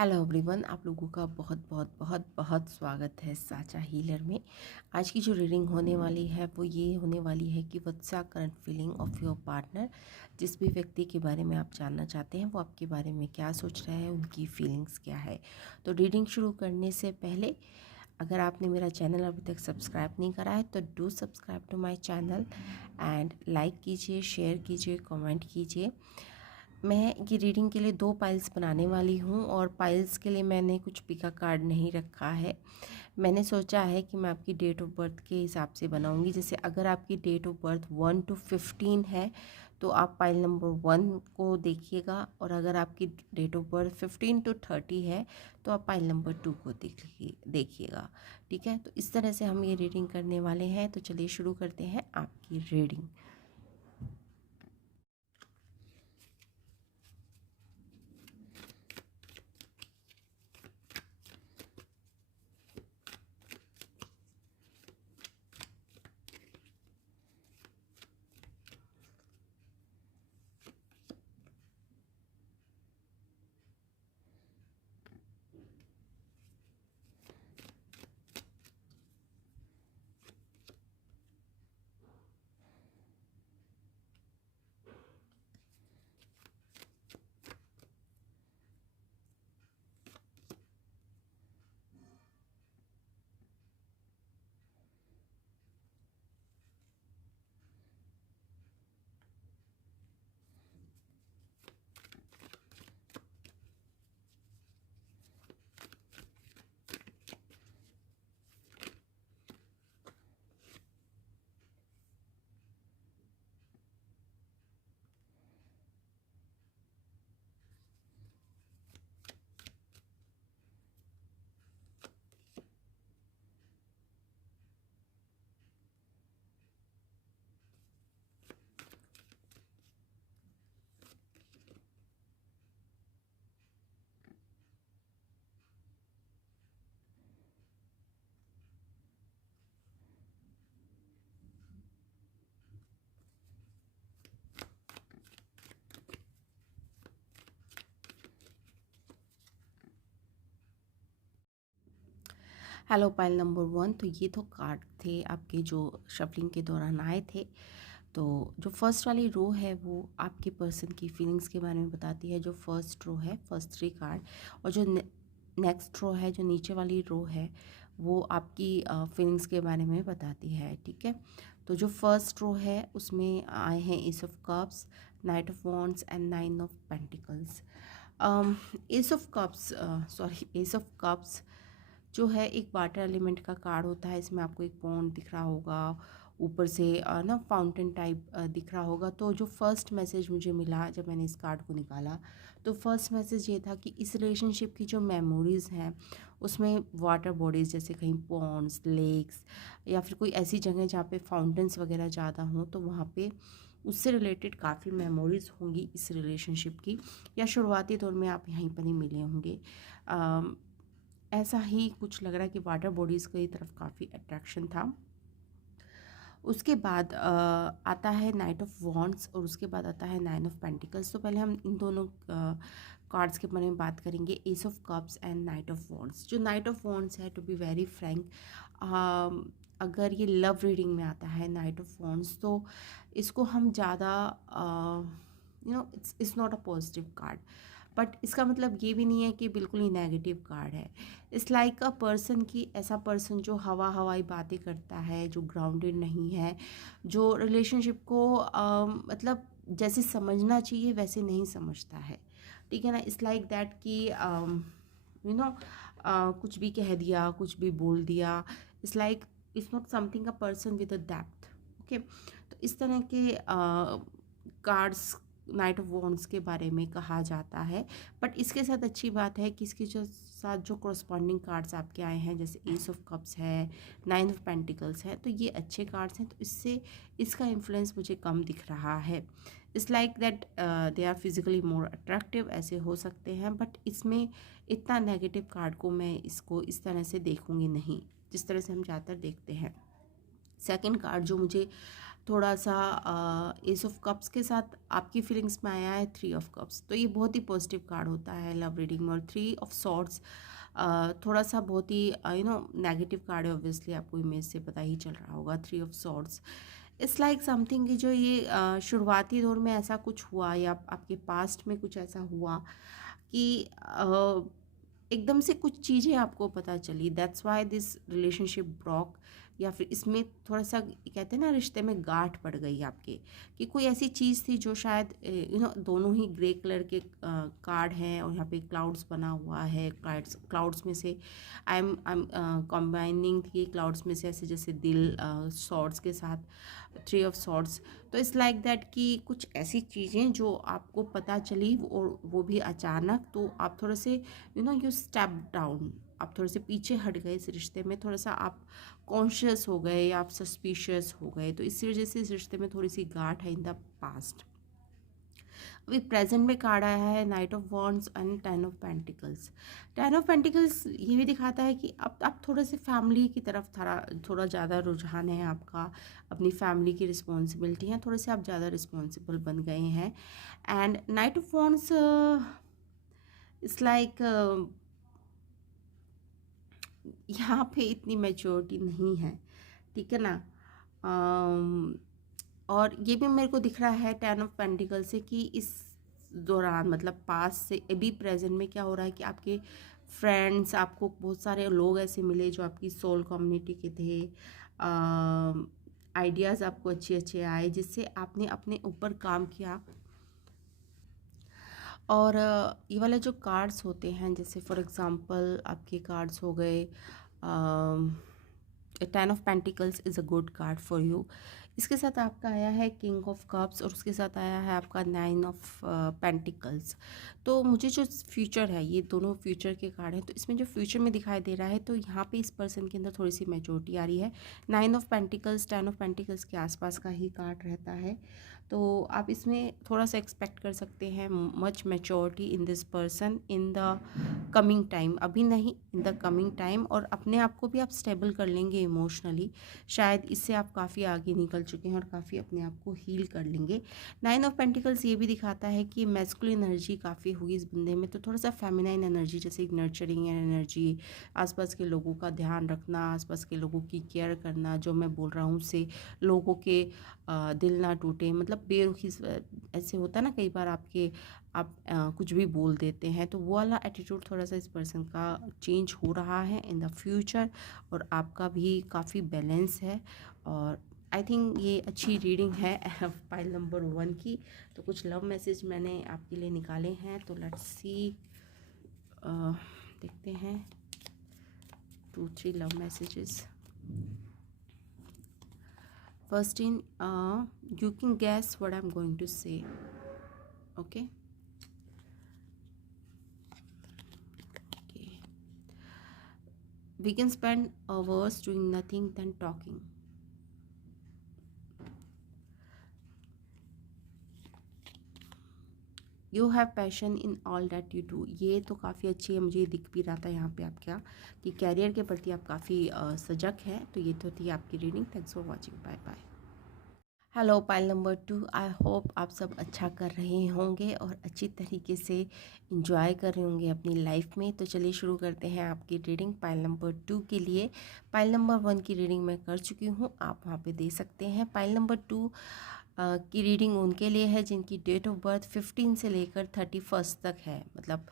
Hello everyone, आप लोगों का बहुत बहुत बहुत बहुत स्वागत है साचा हीलर में। आज की जो रीडिंग होने वाली है वो ये होने वाली है कि what's are current feeling of your partner. जिस भी व्यक्ति के बारे में आप जानना चाहते हैं वो आपके बारे में क्या सोच रहा है, उनकी फीलिंग्स क्या है। तो रीडिंग शुरू करने से पहले अगर आपने मेरा चैनल अभी तक सब्सक्राइब नहीं करा है तो do subscribe to my channel and like कीजिए, शेयर कीजिए, कमेंट कीजिए। मैं ये रीडिंग के लिए 2 पाइल्स बनाने वाली हूँ और पाइल्स के लिए मैंने कुछ पिका कार्ड नहीं रखा है। मैंने सोचा है कि मैं आपकी डेट ऑफ बर्थ के हिसाब से बनाऊँगी। जैसे अगर आपकी डेट ऑफ बर्थ 1 to 15 है तो आप पाइल नंबर 1 को देखिएगा, और अगर आपकी डेट ऑफ बर्थ 15 to 30 है तो आप पाइल नंबर 2 को देखिएगा। ठीक है, तो इस तरह से हम ये रीडिंग करने वाले हैं। तो चलिए शुरू करते हैं आपकी रीडिंग। Hello pile number 1। तो ये तो कार्ड थे आपके जो शफलिंग के दौरान आए थे। तो जो फर्स्ट वाली रो है वो आपके पर्सन की फीलिंग्स के बारे में बताती है, जो फर्स्ट रो है, फर्स्ट 3 कार्ड। और जो नेक्स्ट रो है, जो नीचे वाली रो है, वो आपकी फीलिंग्स के बारे में बताती है। ठीक है, तो जो फर्स्ट रो है उसमें आए हैं S of cups, night of wands and 9 of pentacles. S of cups, S of cups जो है एक वाटर एलिमेंट का कार्ड होता है। इसमें आपको एक पॉन्ड दिख रहा होगा, ऊपर से ना फाउंटेन टाइप दिख रहा होगा। तो जो फर्स्ट मैसेज मुझे मिला जब मैंने इस कार्ड को निकाला, तो फर्स्ट मैसेज ये था कि इस रिलेशनशिप की जो मेमोरीज़ हैं उसमें वाटर बॉडीज़, जैसे कहीं पॉन्ड्स, लेक्स या फिर कोई ऐसी जगह जहाँ पे फाउंटेन्स वगैरह ज़्यादा हों, तो वहाँ पे उससे रिलेटेड काफ़ी मेमोरीज़ होंगी इस रिलेशनशिप की, या शुरुआती दौर में आप यहीं पर ही मिले होंगे। ऐसा ही कुछ लग रहा है कि वाटर बॉडीज़ की तरफ काफ़ी अट्रैक्शन था। उसके बाद आता है नाइट ऑफ वॉन्ड्स और उसके बाद आता है 9 ऑफ पेंटिकल्स। तो पहले हम इन दोनों कार्ड्स के बारे में बात करेंगे, S of cups and night of wands. जो नाइट ऑफ वॉन्ड्स है, टू बी वेरी फ्रैंक, अगर ये लव रीडिंग में आता है नाइट ऑफ वॉन्ड्स, तो इसको हम ज़्यादा it's not a positive card. But इसका मतलब ये भी नहीं है कि बिल्कुल ही नेगेटिव कार्ड है। इट्स लाइक अ पर्सन की, ऐसा पर्सन जो हवाई बातें करता है, जो ग्राउंडेड नहीं है, जो रिलेशनशिप को मतलब जैसे समझना चाहिए वैसे नहीं समझता है। ठीक है ना, इट्स लाइक दैट कि यू नो कुछ भी कह दिया, कुछ भी बोल दिया। It's like it's not something a person with a depth. Okay, तो इस तरह के कार्ड्स नाइट ऑफ वॉन्ड्स के बारे में कहा जाता है। बट इसके साथ अच्छी बात है कि इसके जो साथ जो करस्पॉन्डिंग कार्ड्स आपके आए हैं, जैसे एस ऑफ कप्स है, 9 ऑफ पेंटिकल्स है, तो ये अच्छे कार्ड्स हैं। तो इससे इसका इन्फ्लुएंस मुझे कम दिख रहा है। It's like that they are physically more attractive, ऐसे हो सकते हैं। बट इसमें इतना नेगेटिव कार्ड को मैं इसको इस तरह से देखूंगी नहीं, जिस तरह से हम ज़्यादातर देखते हैं। सेकंड कार्ड जो मुझे थोड़ा सा एस ऑफ कप्स के साथ आपकी फीलिंग्स में आया है 3 ऑफ कप्स, तो ये बहुत ही पॉजिटिव कार्ड होता है लव रीडिंग में। और 3 ऑफ सॉर्ड्स थोड़ा सा बहुत ही नेगेटिव कार्ड है, ऑब्वियसली आपको इमेज से पता ही चल रहा होगा। 3 of swords it's like something कि जो ये शुरुआती दौर में ऐसा कुछ हुआ या आपके पास्ट में कुछ ऐसा हुआ कि एकदम से कुछ चीज़ें आपको पता चली, that's why this relationship Brock. या फिर इसमें थोड़ा सा कहते हैं ना, रिश्ते में गांठ पड़ गई आपके, कि कोई ऐसी चीज़ थी जो शायद दोनों ही ग्रे कलर के कार्ड हैं और यहाँ पे क्लाउड्स बना हुआ है। क्लाउड्स में से आई एम कंबाइनिंग थी क्लाउड्स में से ऐसे जैसे दिल सॉर्ड्स के साथ 3 ऑफ सॉर्ड्स। तो इट्स लाइक दैट कि कुछ ऐसी चीज़ें जो आपको पता चली और वो भी अचानक, तो आप थोड़े से यू स्टेप डाउन, आप थोड़े से पीछे हट गए इस रिश्ते में, थोड़ा सा आप कॉन्शियस हो गए या आप सस्पिशियस हो गए, तो इसी वजह से इस रिश्ते में थोड़ी सी गांठ है इन द पास्ट। अभी प्रेजेंट में कार्ड आया है night of wands and 10 of pentacles. 10 of pentacles ये भी दिखाता है कि अब आप थोड़े से फैमिली की तरफ थोड़ा ज़्यादा रुझान है आपका, अपनी फैमिली की रिस्पॉन्सिबिलिटी है, थोड़े से आप ज़्यादा रिस्पॉन्सिबल बन गए हैं। And night of wands it's like यहाँ पे इतनी मैच्योरिटी नहीं है, ठीक है ना। और ये भी मेरे को दिख रहा है 10 ऑफ पेंटिकल से कि इस दौरान मतलब पास से अभी प्रेजेंट में क्या हो रहा है कि आपके फ्रेंड्स, आपको बहुत सारे लोग ऐसे मिले जो आपकी सोल कम्युनिटी के थे। आइडियाज़ आपको अच्छे अच्छे आए जिससे आपने अपने ऊपर काम किया। और ये वाले जो कार्ड्स होते हैं, जैसे फॉर एग्ज़ाम्पल आपके कार्ड्स हो गए 10 of pentacles is a good card for you. इसके साथ आपका आया है किंग ऑफ कप्स और उसके साथ आया है आपका 9 ऑफ पेंटिकल्स। तो मुझे जो फ्यूचर है, ये दोनों फ्यूचर के कार्ड हैं, तो इसमें जो फ्यूचर में दिखाई दे रहा है, तो यहाँ पे इस पर्सन के अंदर थोड़ी सी मैच्योरिटी आ रही है। 9 ऑफ पेंटिकल्स 10 ऑफ पेंटिकल्स के आसपास का ही कार्ड रहता है, तो आप इसमें थोड़ा सा एक्सपेक्ट कर सकते हैं much maturity in this person in the coming time. अभी नहीं, इन द कमिंग टाइम। और अपने आप को भी आप स्टेबल कर लेंगे इमोशनली, शायद इससे आप काफ़ी आगे निकल चुके हैं और काफ़ी अपने आप को हील कर लेंगे। 9 ऑफ पेंटिकल्स ये भी दिखाता है कि मैस्कुलिन एनर्जी काफ़ी हुई इस बंदे में, तो थोड़ा सा फेमिनाइन एनर्जी, जैसे नर्चरिंग एनर्जी, आसपास के लोगों का ध्यान रखना, आसपास के लोगों की केयर करना, जो मैं बोल रहा हूँ उससे लोगों के दिल ना टूटे, मतलब बेरुखी ऐसे होता है ना कई बार आपके, आप कुछ भी बोल देते हैं, तो वो वाला एटीट्यूड थोड़ा सा इस पर्सन का चेंज हो रहा है इन द फ्यूचर। और आपका भी काफ़ी बैलेंस है। और आई थिंक ये अच्छी रीडिंग है पाइल नंबर 1 की। तो कुछ लव मैसेज मैंने आपके लिए निकाले हैं, तो लेट्स सी, देखते हैं 2-3 love messages. First in, you can guess what I'm going to say. Okay. Okay. We can spend hours doing nothing than talking. You have passion in all that you do. ये तो काफ़ी अच्छी है, मुझे ये दिख भी रहा था यहाँ पे आपका कि कैरियर के प्रति आप काफ़ी सजग हैं। तो ये तो थी आपकी reading. Thanks for watching, bye bye. Hello pile number 2, I hope आप सब अच्छा कर रहे होंगे और अच्छी तरीके से इंजॉय कर रहे होंगे अपनी लाइफ में। तो चलिए शुरू करते हैं आपकी रीडिंग पाइल नंबर 2 के लिए। पाइल नंबर 1 की रीडिंग मैं कर चुकी हूँ, आप वहाँ पे दे सकते हैं। पाइल नंबर 2 की रीडिंग उनके लिए है जिनकी डेट ऑफ बर्थ 15 से लेकर 31 तक है, मतलब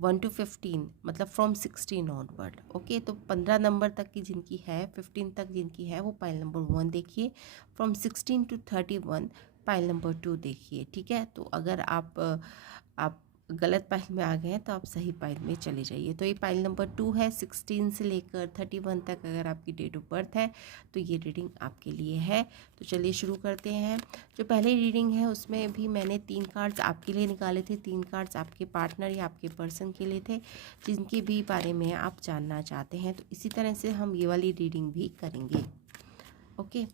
1 to 15, मतलब फ्रॉम 16 ऑनवर्ड। ओके, तो 15 नंबर तक की जिनकी है, 15 तक जिनकी है, वो पाइल नंबर 1 देखिए। फ्रॉम 16 to 31 पाइल नंबर 2 देखिए, ठीक है। तो अगर आप गलत पाइल में आ गए हैं तो आप सही पाइल में चले जाइए। तो ये पाइल नंबर 2 है, 16 से लेकर 31 तक अगर आपकी डेट ऑफ बर्थ है तो ये रीडिंग आपके लिए है। तो चलिए शुरू करते हैं। जो पहली रीडिंग है उसमें भी मैंने 3 कार्ड्स आपके लिए निकाले थे, 3 कार्ड्स आपके पार्टनर या आपके पर्सन के लिए थे जिनके भी बारे में आप जानना चाहते हैं। तो इसी तरह से हम ये वाली रीडिंग भी करेंगे। ओके,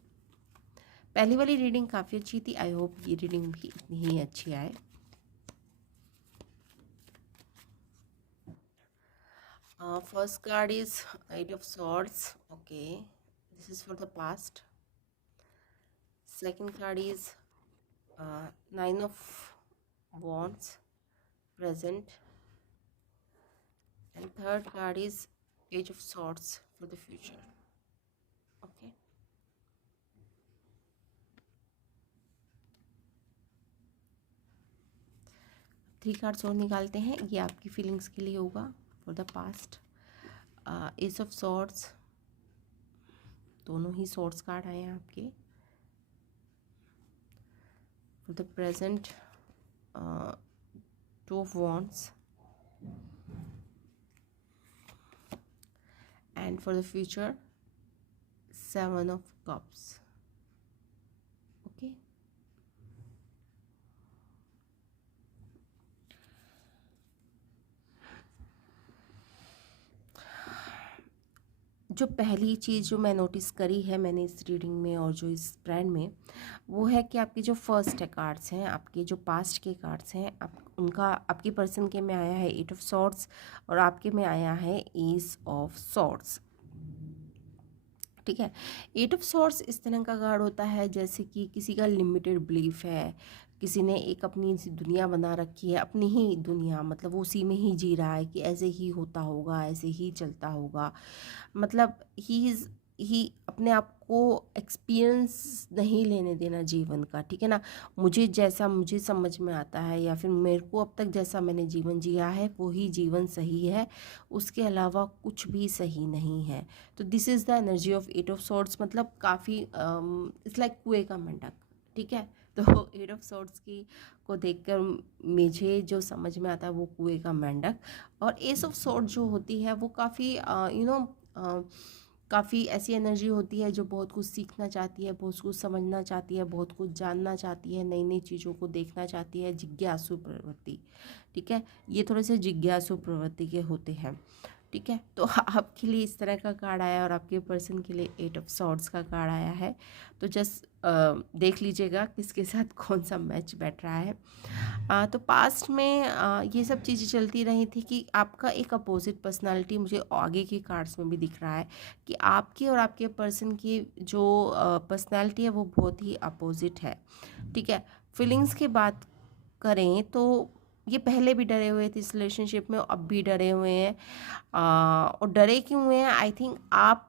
पहली वाली रीडिंग काफ़ी अच्छी थी, आई होप ये रीडिंग भी इतनी ही अच्छी आए। First card is Eight of Swords. Okay, this is for the past. Second card is Nine of Wands, present, and third card is Page of Swords for the future. Okay. Three cards और निकालते हैं, ये आपकी feelings के लिए होगा for the past. S of swords, दोनों ही swords card आए हैं आपके। For the present two of wands, and for the future seven of cups. Okay, जो पहली चीज़ जो मैं नोटिस करी है मैंने इस रीडिंग में और जो इस ब्रांड में, वो है कि आपके जो फर्स्ट कार्ड्स हैं, आपके जो पास्ट के कार्ड्स हैं, आप उनका आपके पर्सन के में आया है एट ऑफ सॉर्ड्स और आपके में आया है एस ऑफ सॉर्ड्स। ठीक है, एट ऑफ सॉर्ड्स इस तरह का कार्ड होता है जैसे कि किसी का लिमिटेड बिलीफ है, किसी ने एक अपनी सी दुनिया बना रखी है, अपनी ही दुनिया, मतलब वो उसी में ही जी रहा है कि ऐसे ही होता होगा, ऐसे ही चलता होगा। मतलब ही अपने आप को एक्सपीरियंस नहीं लेने देना जीवन का। ठीक है ना, मुझे जैसा मुझे समझ में आता है या फिर मेरे को अब तक जैसा मैंने जीवन जिया है वो ही जीवन सही है, उसके अलावा कुछ भी सही नहीं है। तो this is the energy of eight of swords. मतलब काफ़ी इट्स लाइक कुएं का मेंढक। ठीक है, तो एट ऑफ सॉर्ड्स की को देखकर मुझे जो समझ में आता है वो कुएं का मेंढक। और एस ऑफ सॉर्ड जो होती है वो काफ़ी काफ़ी ऐसी एनर्जी होती है जो बहुत कुछ सीखना चाहती है, बहुत कुछ समझना चाहती है, बहुत कुछ जानना चाहती है, नई नई चीज़ों को देखना चाहती है, जिज्ञासु प्रवृत्ति। ठीक है, ये थोड़े से जिज्ञासु प्रवृत्ति के होते हैं। ठीक है, तो आपके लिए इस तरह का कार्ड आया और आपके पर्सन के लिए एट ऑफ सॉर्ड्स का कार्ड आया है। तो जस्ट देख लीजिएगा किसके साथ कौन सा मैच बैठ रहा है। तो पास्ट में ये सब चीज़ें चलती रही थी कि आपका एक अपोजिट पर्सनालिटी मुझे आगे की कार्ड्स में भी दिख रहा है कि आपकी और आपके पर्सन की जो पर्सनालिटी है वो बहुत ही अपोजिट है। ठीक है, फीलिंग्स की बात करें तो ये पहले भी डरे हुए थे इस रिलेशनशिप में, अब भी डरे हुए हैं। और डरे क्यों हुए हैं? आई थिंक आप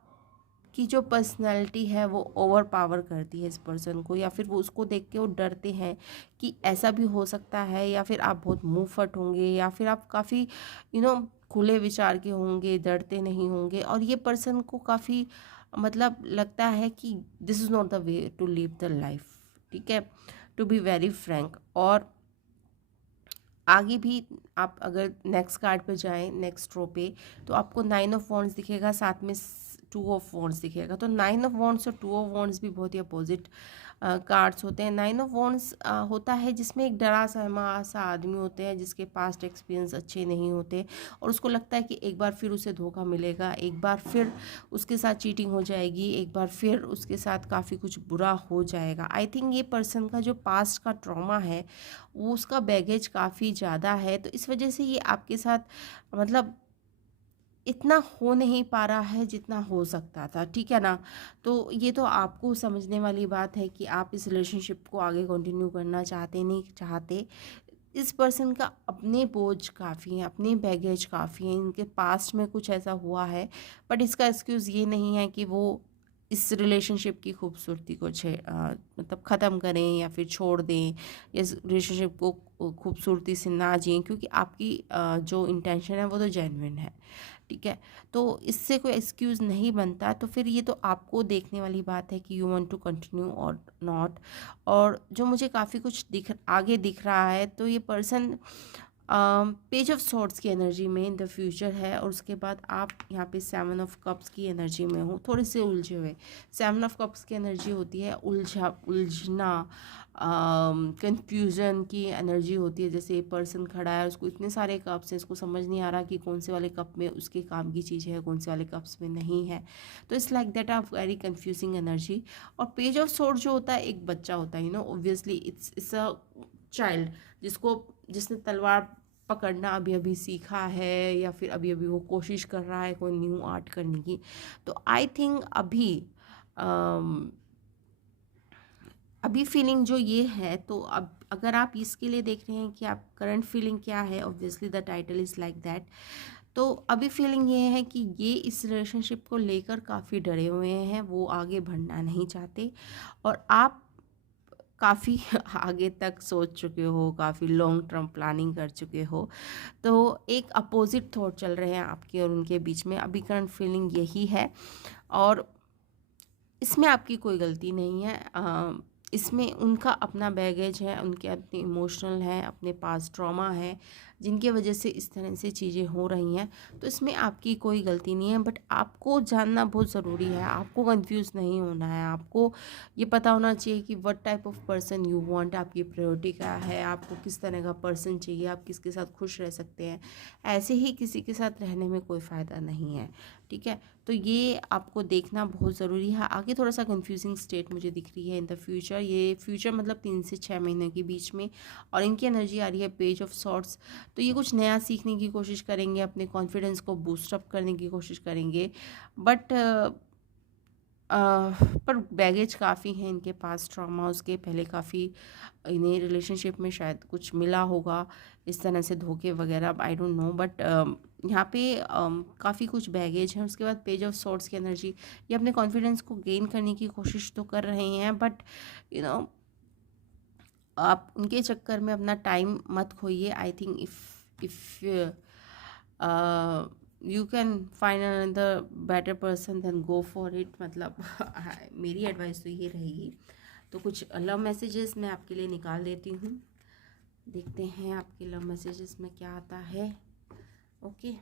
की जो पर्सनैलिटी है वो ओवर पावर करती है इस पर्सन को, या फिर वो उसको देख के वो डरते हैं कि ऐसा भी हो सकता है, या फिर आप बहुत मुंह फट होंगे, या फिर आप काफ़ी खुले विचार के होंगे, डरते नहीं होंगे। और ये पर्सन को काफ़ी मतलब लगता है कि this is not the way to live the life. ठीक है, टू बी वेरी फ्रैंक। और आगे भी आप अगर नेक्स्ट कार्ड पे जाएं, नेक्स्ट रो पे, तो आपको नाइन ऑफ वॉन्ड्स दिखेगा, साथ में टू ऑफ वॉन्ड्स दिखेगा। तो नाइन ऑफ वॉन्ड्स और टू ऑफ वॉन्ड्स भी बहुत ही अपोजिट कार्ड्स होते हैं। नाइन ऑफ वॉन्ड्स होता है जिसमें एक डरा सहमा सा आदमी होते हैं जिसके पास्ट एक्सपीरियंस अच्छे नहीं होते और उसको लगता है कि एक बार फिर उसे धोखा मिलेगा, एक बार फिर उसके साथ चीटिंग हो जाएगी, एक बार फिर उसके साथ काफ़ी कुछ बुरा हो जाएगा। आई थिंक ये पर्सन का जो पास्ट का ट्रॉमा है वो उसका बैगेज काफ़ी ज़्यादा है, तो इस वजह से ये आपके साथ मतलब इतना हो नहीं पा रहा है जितना हो सकता था। ठीक है ना, तो ये तो आपको समझने वाली बात है कि आप इस रिलेशनशिप को आगे कंटिन्यू करना चाहते नहीं चाहते। इस पर्सन का अपने बोझ काफ़ी हैं, अपने बैगेज काफ़ी हैं, इनके पास्ट में कुछ ऐसा हुआ है, बट इसका एक्सक्यूज़ ये नहीं है कि वो इस रिलेशनशिप की खूबसूरती को मतलब ख़त्म करें या फिर छोड़ दें, इस रिलेशनशिप को खूबसूरती से ना जिएं, क्योंकि आपकी जो इंटेंशन है वो तो जेन्युइन है। ठीक है, तो इससे कोई एक्सक्यूज़ नहीं बनता। तो फिर ये तो आपको देखने वाली बात है कि यू वांट टू कंटिन्यू और नॉट। और जो मुझे काफ़ी कुछ आगे दिख रहा है, तो ये पर्सन पेज ऑफ सॉर्ड्स की एनर्जी में इन द फ्यूचर है, और उसके बाद आप यहाँ पे सेवन ऑफ कप्स की एनर्जी में हो, थोड़े से उलझे हुए। सेवन ऑफ कप्स की एनर्जी होती है उलझना, कंफ्यूजन की एनर्जी होती है। जैसे पर्सन खड़ा है, उसको इतने सारे कप्स हैं, इसको समझ नहीं आ रहा कि कौन से वाले कप में उसके काम की चीज़ है, कौन से वाले कप्स में नहीं है। तो it's like that of very confusing energy. और पेज ऑफ सॉर्ड जो होता है एक बच्चा होता है, ऑब्वियसली इट्स अ चाइल्ड जिसने तलवार पकड़ना अभी अभी सीखा है, या फिर अभी अभी वो कोशिश कर रहा है कोई न्यू आर्ट करने की। तो आई थिंक अभी फीलिंग जो ये है, तो अब अगर आप इसके लिए देख रहे हैं कि आप करंट फीलिंग क्या है, obviously the title is like that. तो अभी फीलिंग ये है कि ये इस रिलेशनशिप को लेकर काफ़ी डरे हुए हैं, वो आगे बढ़ना नहीं चाहते, और आप काफ़ी आगे तक सोच चुके हो, काफ़ी लॉन्ग टर्म प्लानिंग कर चुके हो। तो एक अपोजिट थॉट चल रहे हैं आपके और उनके बीच में, अभी करंट फीलिंग यही है। और इसमें आपकी कोई गलती नहीं है। इसमें उनका अपना बैगेज है, उनके अपने इमोशनल हैं, अपने पास ट्रॉमा है, जिनकी वजह से इस तरह से चीज़ें हो रही हैं। तो इसमें आपकी कोई गलती नहीं है, बट आपको जानना बहुत ज़रूरी है, आपको कंफ्यूज नहीं होना है। आपको ये पता होना चाहिए कि what type of person you want, आपकी प्रायोरिटी क्या है, आपको किस तरह का पर्सन चाहिए, आप किसके साथ खुश रह सकते हैं। ऐसे ही किसी के साथ रहने में कोई फ़ायदा नहीं है, ठीक है। तो ये आपको देखना बहुत ज़रूरी है। आगे थोड़ा सा कंफ्यूजिंग स्टेट मुझे दिख रही है इन द फ्यूचर, ये फ्यूचर मतलब 3 से 6 महीने के बीच में। और इनकी एनर्जी आ रही है पेज ऑफ सॉर्ट्स। तो ये कुछ नया सीखने की कोशिश करेंगे, अपने कॉन्फिडेंस को बूस्ट अप करने की कोशिश करेंगे, बट पर बैगेज काफ़ी है इनके पास, ट्रॉमा उसके पहले काफ़ी इन्हें रिलेशनशिप में शायद कुछ मिला होगा, इस तरह से धोखे वगैरह, आई डोंट नो, बट यहाँ पे काफ़ी कुछ बैगेज है। उसके बाद पेज ऑफ सॉर्ट्स की एनर्जी, ये अपने कॉन्फिडेंस को गेन करने की कोशिश तो कर रहे हैं, बट यू नो आप उनके चक्कर में अपना टाइम मत खोइए। I think if you can find another better person then go for it, मतलब मेरी एडवाइस तो ये रहेगी। तो कुछ लव मैसेजेस मैं आपके लिए निकाल देती हूँ, देखते हैं आपके लव मैसेजेस में क्या आता है। Okay,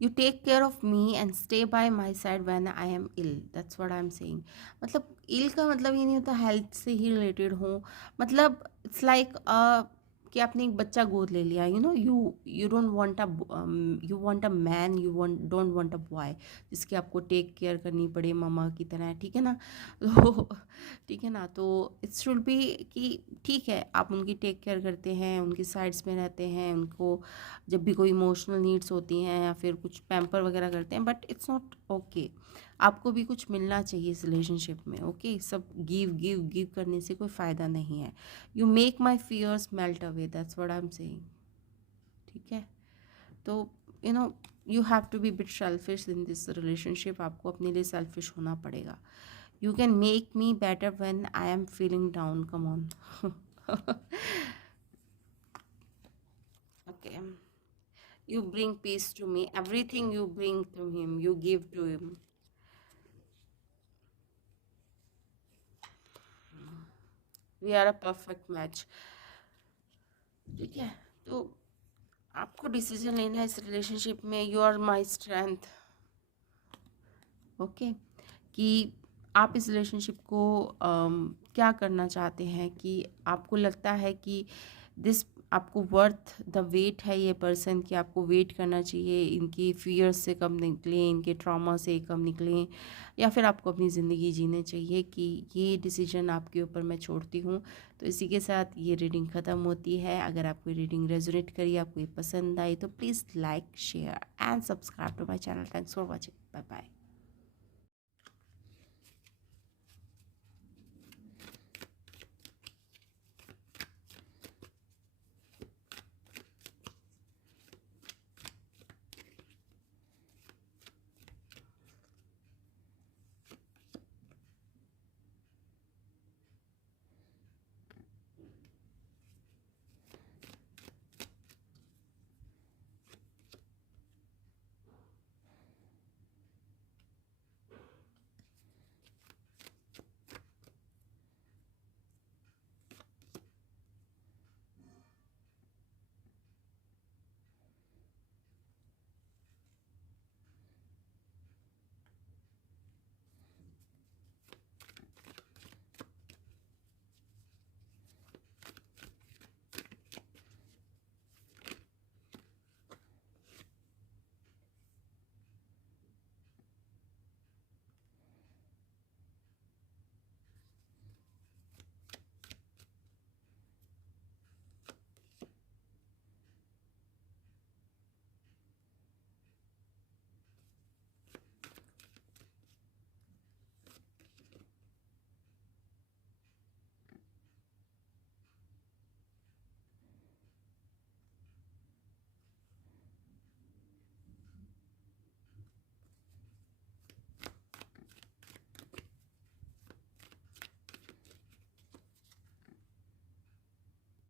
you take care of me and stay by my side when I am ill, that's what I am saying. मतलब इल का मतलब ये नहीं होता हेल्थ से ही रिलेटेड हो, मतलब इट्स लाइक कि आपने एक बच्चा गोद ले लिया, you don't want a you want a man, you want don't want a boy जिसकी आपको टेक केयर करनी पड़े ममा की तरह, ठीक है ना। तो ठीक है ना, तो इट शुड बी कि ठीक है आप उनकी टेक केयर करते हैं, उनकी साइड्स में रहते हैं, उनको जब भी कोई इमोशनल नीड्स होती हैं या फिर कुछ पैम्पर वगैरह करते हैं, बट इट्स नॉट ओके। आपको भी कुछ मिलना चाहिए इस रिलेशनशिप में, ओके। सब गिव गिव गिव करने से कोई फ़ायदा नहीं है। You make my fears melt away, that's what I am saying, ठीक है। तो you know you have to be bit selfish in this relationship, आपको अपने लिए सेल्फिश होना पड़ेगा। You can make me better when I am feeling down, come on. Okay, you bring peace to me, everything you bring to him you give to him। we are a perfect match, ठीक है। तो आपको decision लेना है इस relationship में, you are my strength, okay. कि आप इस रिलेशनशिप को क्या करना चाहते हैं, कि आपको लगता है कि दिस आपको वर्थ द वेट है ये पर्सन, कि आपको वेट करना चाहिए, इनकी फियर्स से कम निकलें, इनके ट्रॉमा से कम निकलें, या फिर आपको अपनी ज़िंदगी जीने चाहिए, कि ये डिसीजन आपके ऊपर मैं छोड़ती हूँ। तो इसी के साथ ये रीडिंग ख़त्म होती है। अगर आपको रीडिंग रेजोनेट करी, आपको ये पसंद आई, तो please like share and subscribe to my channel. Thanks for watching, bye bye.